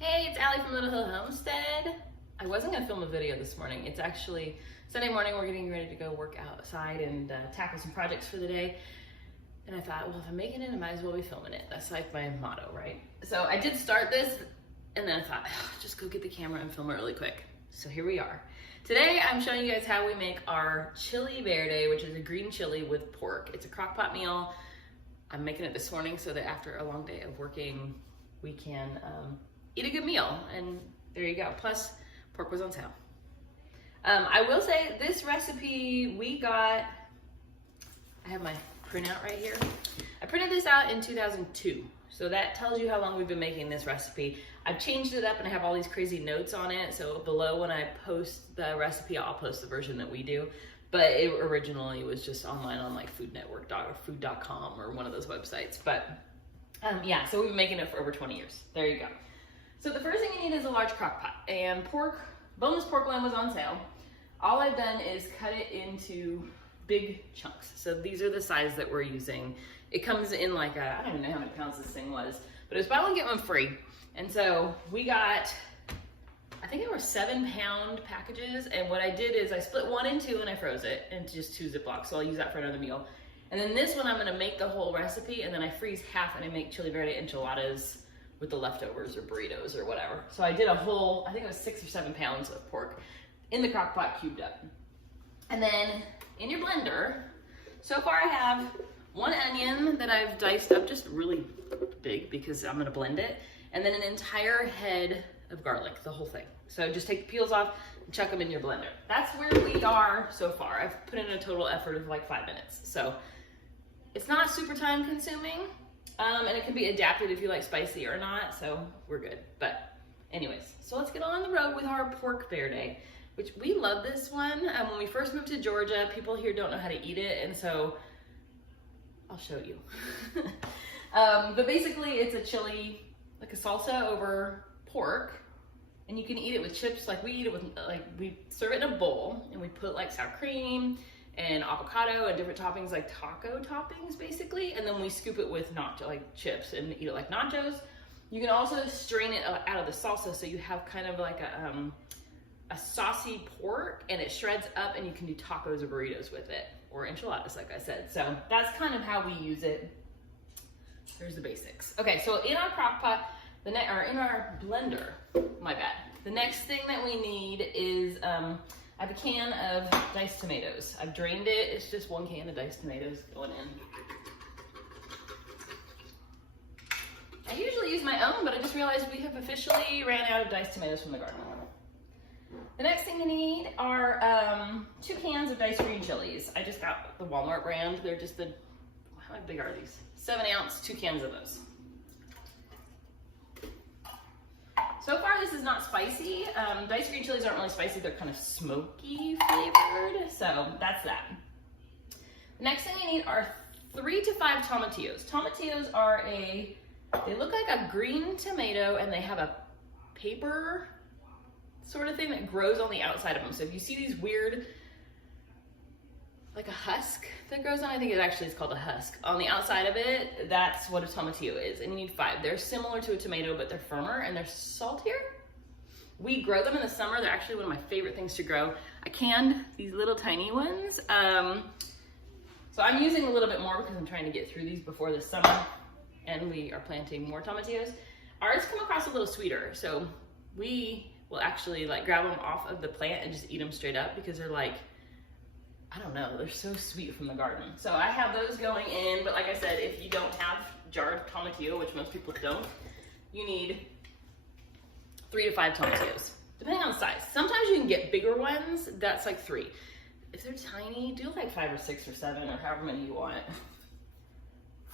Hey, it's Ali from Little Hill Homestead. I wasn't gonna film a video this morning. It's actually Sunday morning. We're getting ready to go work outside and tackle some projects for the day. And I thought, well, if I'm making it, I might as well be filming it. That's like my motto, right? So I did start this and then I thought, just go get the camera and film it really quick. So here we are. Today, I'm showing you guys how we make our chili verde, which is a green chili with pork. It's a crock pot meal. I'm making it this morning so that after a long day of working, we can eat a good meal, and there you go. Plus, pork was on sale. I will say this recipe we got, I have my printout right here. I printed this out in 2002, so that tells you how long we've been making this recipe. I've changed it up and I have all these crazy notes on it, so below when I post the recipe, I'll post the version that we do. But it originally was just online on like Food Network or food.com or one of those websites. But yeah, so we've been making it for over 20 years. There you go. So the first thing you need is a large crock pot, and boneless pork loin was on sale. All I've done is cut it into big chunks. So these are the size that we're using. It comes in like I don't even know how many pounds this thing was, but it was buy one, get one free. And so we got, I think it were 7-pound packages. And what I did is I split one in two and I froze it into just 2 Ziplocs. So I'll use that for another meal. And then this one, I'm gonna make the whole recipe and then I freeze half and I make chili verde enchiladas with the leftovers or burritos or whatever. So I did a whole, I think it was 6 or 7 pounds of pork in the crock pot cubed up. And then in your blender, so far I have 1 onion that I've diced up just really big because I'm gonna blend it. And then an entire head of garlic, the whole thing. So just take the peels off and chuck them in your blender. That's where we are so far. I've put in a total effort of like 5 minutes. So it's not super time consuming. And it can be adapted if you like spicy or not, so we're good. But anyways, so let's get on the road with our pork verde, which we love this one. When we first moved to Georgia, people here don't know how to eat it, and so I'll show you. But basically it's a chili, like a salsa over pork, and you can eat it with chips. Like we eat it with, like we serve it in a bowl and we put like sour cream and avocado and different toppings, like taco toppings basically, and then we scoop it with like chips and eat it like nachos. You can also strain it out of the salsa so you have kind of like a saucy pork, and it shreds up and you can do tacos or burritos with it, or enchiladas like I said. So that's kind of how we use it. Here's the basics. Okay, so in our crock pot, in our blender, my bad. The next thing that we need is, I have a can of diced tomatoes. I've drained it. It's just 1 can of diced tomatoes going in. I usually use my own, but I just realized we have officially ran out of diced tomatoes from the garden. The next thing you need are 2 cans of diced green chilies. I just got the Walmart brand. They're just how big are these? 7-ounce, 2 cans of those. So far, this is not spicy. Diced green chilies aren't really spicy. They're kind of smoky flavored. So that's that. The next thing you need are 3 to 5 tomatillos. Tomatillos are they look like a green tomato, and they have a paper sort of thing that grows on the outside of them. So if you see these weird, like a husk that grows on, I think it actually is called a husk. On the outside of it, that's what a tomatillo is, and you need 5. They're similar to a tomato, but they're firmer and they're saltier. We grow them in the summer. They're actually one of my favorite things to grow. I canned these little tiny ones. So I'm using a little bit more because I'm trying to get through these before the summer, and we are planting more tomatillos. Ours come across a little sweeter, so we will actually like grab them off of the plant and just eat them straight up because they're like, I don't know, they're so sweet from the garden. So I have those going in, but like I said, if you don't have jarred tomatillo, which most people don't, you need 3 to 5 tomatillos, depending on the size. Sometimes you can get bigger ones, that's like 3. If they're tiny, do like 5 or 6 or 7 or however many you want.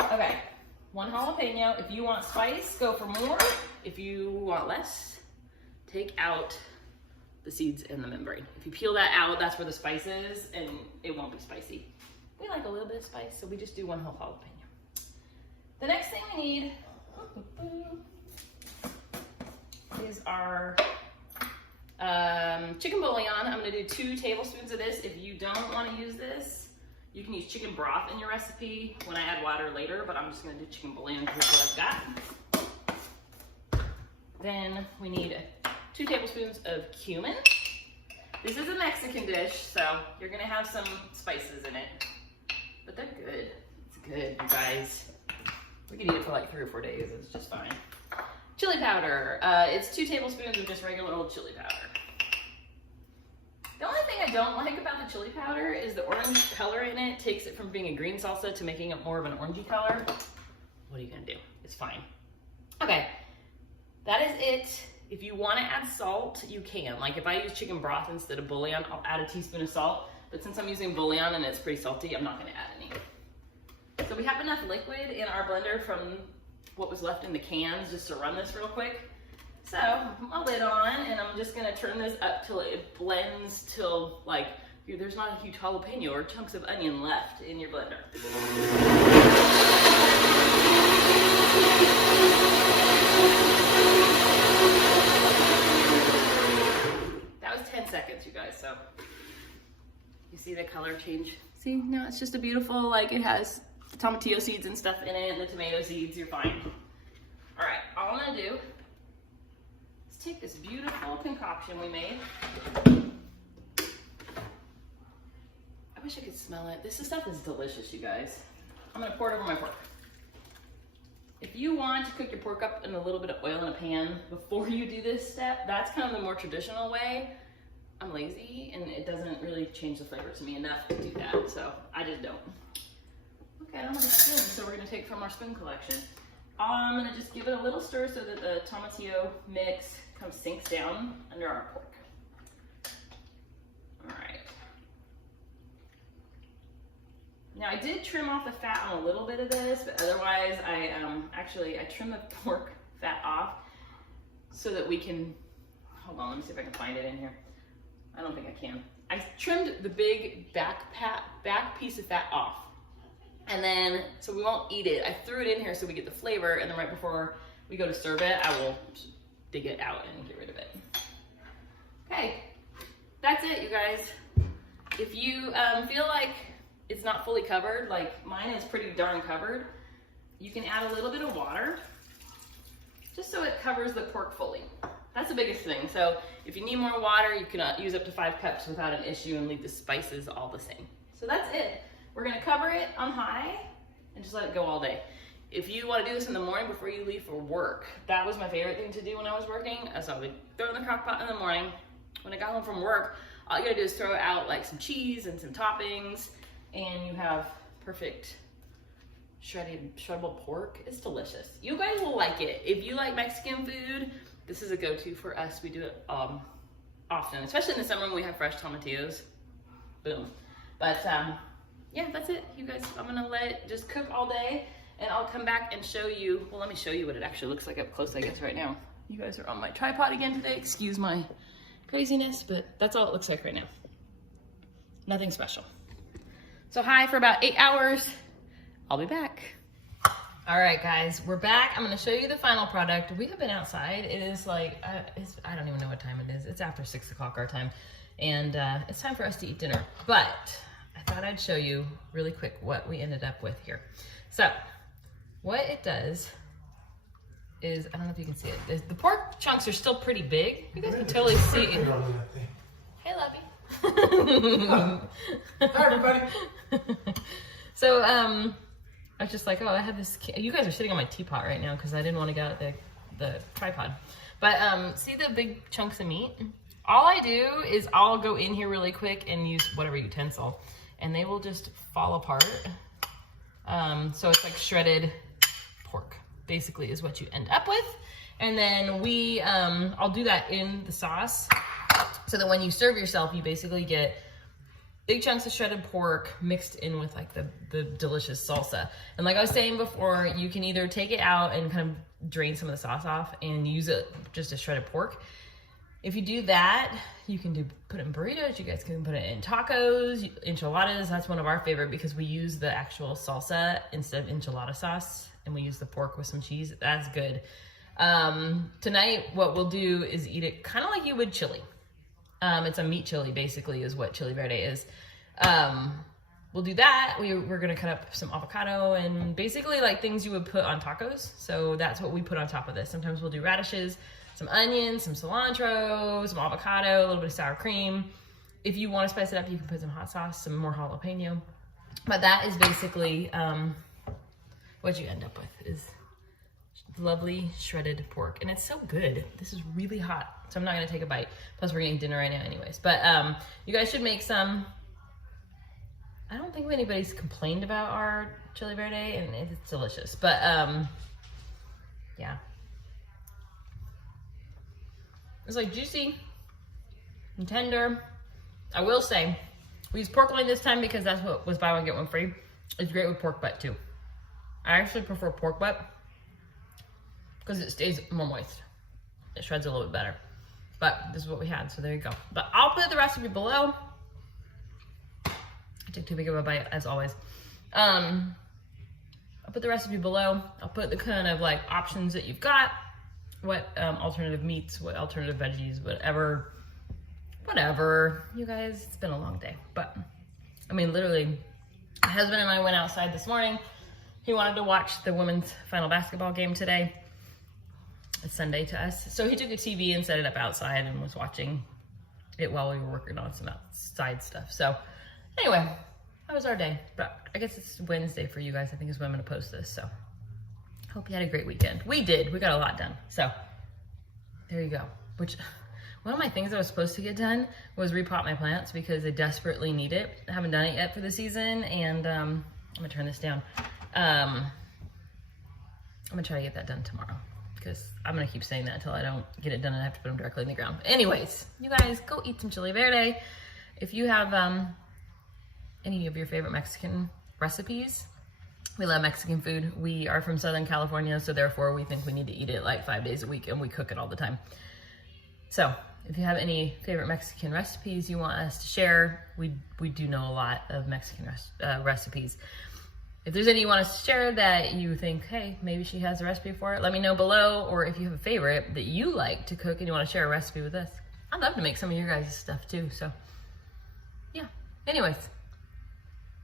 Okay, 1 jalapeno. If you want spice, go for more. If you want less, take out the seeds and the membrane. If you peel that out, that's where the spice is, and it won't be spicy. We like a little bit of spice, so we just do 1 whole jalapeno. The next thing we need is our chicken bouillon. I'm gonna do 2 tablespoons of this. If you don't wanna use this, you can use chicken broth in your recipe when I add water later, but I'm just gonna do chicken bouillon because that's what I've got. Then we need 2 tablespoons of cumin. This is a Mexican dish, so you're gonna have some spices in it, but they're good. It's good, you guys. We can eat it for like 3 or 4 days, it's just fine. Chili powder, it's 2 tablespoons of just regular old chili powder. The only thing I don't like about the chili powder is the orange color in it takes it from being a green salsa to making it more of an orangey color. What are you gonna do? It's fine. Okay, that is it. If you want to add salt, you can. Like if I use chicken broth instead of bouillon, I'll add a teaspoon of salt. But since I'm using bouillon and it's pretty salty, I'm not going to add any. So we have enough liquid in our blender from what was left in the cans just to run this real quick. So put my lid on and I'm just going to turn this up till it blends till like there's not a huge jalapeno or chunks of onion left in your blender. That was 10 seconds, you guys, so you see the color change? See, now it's just a beautiful, like it has tomatillo seeds and stuff in it and the tomato seeds, you're fine. All right, all I'm gonna do is take this beautiful concoction we made. I wish I could smell it. This stuff is delicious, you guys. I'm gonna pour it over my pork. If you want to cook your pork up in a little bit of oil in a pan before you do this step, that's kind of the more traditional way. I'm lazy and it doesn't really change the flavor to me enough to do that, so I just don't. Okay, I don't have a spoon, so we're gonna take from our spoon collection. I'm gonna just give it a little stir so that the tomatillo mix kind of sinks down under our pork. All right. Now I did trim off the fat on a little bit of this, but otherwise I trimmed the pork fat off so that we can, hold on, let me see if I can find it in here. I don't think I can. I trimmed the big back piece of fat off. And then, so we won't eat it, I threw it in here so we get the flavor, and then right before we go to serve it, I will dig it out and get rid of it. Okay, that's it, you guys. If you feel like it's not fully covered, like mine is pretty darn covered, you can add a little bit of water just so it covers the pork fully. That's the biggest thing. So if you need more water, you can use up to 5 cups without an issue and leave the spices all the same. So that's it. We're gonna cover it on high and just let it go all day. If you wanna do this in the morning before you leave for work, that was my favorite thing to do when I was working. So I would throw it in the crock pot in the morning. When I got home from work, all you gotta do is throw out like some cheese and some toppings, and you have perfect shreddable pork. It's delicious. You guys will like it. If you like Mexican food, this is a go-to for us. We do it often, especially in the summer when we have fresh tomatillos. Boom. But yeah, that's it, you guys. I'm gonna let it just cook all day, and I'll come back and show you. Well, let me show you what it actually looks like up close, I guess, right now. You guys are on my tripod again today. Excuse my craziness, but that's all it looks like right now. Nothing special. So high for about 8 hours. I'll be back. All right, guys, we're back. I'm gonna show you the final product. We have been outside. It is like, I don't even know what time it is. It's after 6 o'clock our time. And it's time for us to eat dinner. But I thought I'd show you really quick what we ended up with here. So what it does is, I don't know if you can see it. The pork chunks are still pretty big. You guys can totally see it. Hey, Lovey. Hi, everybody. So, I was just like, oh, I have this, you guys are sitting on my teapot right now because I didn't want to get out the tripod. But see the big chunks of meat? All I do is I'll go in here really quick and use whatever utensil, and they will just fall apart. So it's like shredded pork, basically, is what you end up with. And then I'll do that in the sauce, so that when you serve yourself, you basically get big chunks of shredded pork mixed in with like the delicious salsa. And like I was saying before, you can either take it out and kind of drain some of the sauce off and use it just as shredded pork. If you do that, you can put it in burritos, you guys can put it in tacos, enchiladas. That's one of our favorite because we use the actual salsa instead of enchilada sauce, and we use the pork with some cheese. That's good. Tonight, what we'll do is eat it kind of like you would chili. It's a meat chili, basically, is what chili verde is. we'll do that. We're gonna cut up some avocado and basically like things you would put on tacos. So that's what we put on top of this. Sometimes we'll do radishes, some onions, some cilantro, some avocado, a little bit of sour cream. If you want to spice it up, you can put some hot sauce, some more jalapeno. But that is basically what you end up with is lovely shredded pork. And it's so good. This is really hot, so I'm not gonna take a bite. Plus we're eating dinner right now anyways. But you guys should make some. I don't think anybody's complained about our chili verde, and it's delicious. But yeah. It's like juicy and tender. I will say, we used pork loin this time because that's what was buy one, get one free. It's great with pork butt too. I actually prefer pork butt because it stays more moist. It shreds a little bit better. But this is what we had, so there you go. But I'll put the recipe below. I took too big of a bite, as always. I'll put the recipe below. I'll put the kind of like options that you've got. What alternative meats, what alternative veggies, whatever. You guys, it's been a long day. But, I mean, literally, my husband and I went outside this morning. He wanted to watch the women's final basketball game today. It's Sunday to us. So he took a TV and set it up outside and was watching it while we were working on some outside stuff. So, anyway, that was our day. But I guess it's Wednesday for you guys. I think is when I'm going to post this. So, hope you had a great weekend. We did. We got a lot done. So, there you go. Which, one of my things I was supposed to get done was repot my plants because they desperately need it. I haven't done it yet for the season. And I'm going to turn this down. I'm going to try to get that done tomorrow. Because I'm going to keep saying that until I don't get it done and I have to put them directly in the ground. Anyways, you guys, go eat some chili verde. If you have any of your favorite Mexican recipes, we love Mexican food. We are from Southern California, so therefore we think we need to eat it like 5 days a week, and we cook it all the time. So if you have any favorite Mexican recipes you want us to share, we do know a lot of Mexican recipes. If there's any you want us to share that you think, hey, maybe she has a recipe for it, let me know below. Or if you have a favorite that you like to cook and you want to share a recipe with us, I'd love to make some of your guys' stuff too. So, yeah. Anyways,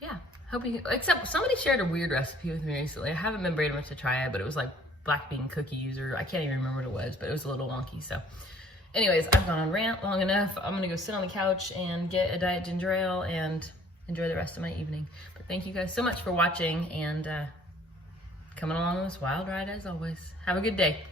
yeah. Hope you, except somebody shared a weird recipe with me recently. I haven't been brave enough to try it, but it was like black bean cookies, or I can't even remember what it was, but it was a little wonky. So, anyways, I've gone on rant long enough. I'm gonna go sit on the couch and get a diet ginger ale and enjoy the rest of my evening. But thank you guys so much for watching and coming along on this wild ride as always. Have a good day.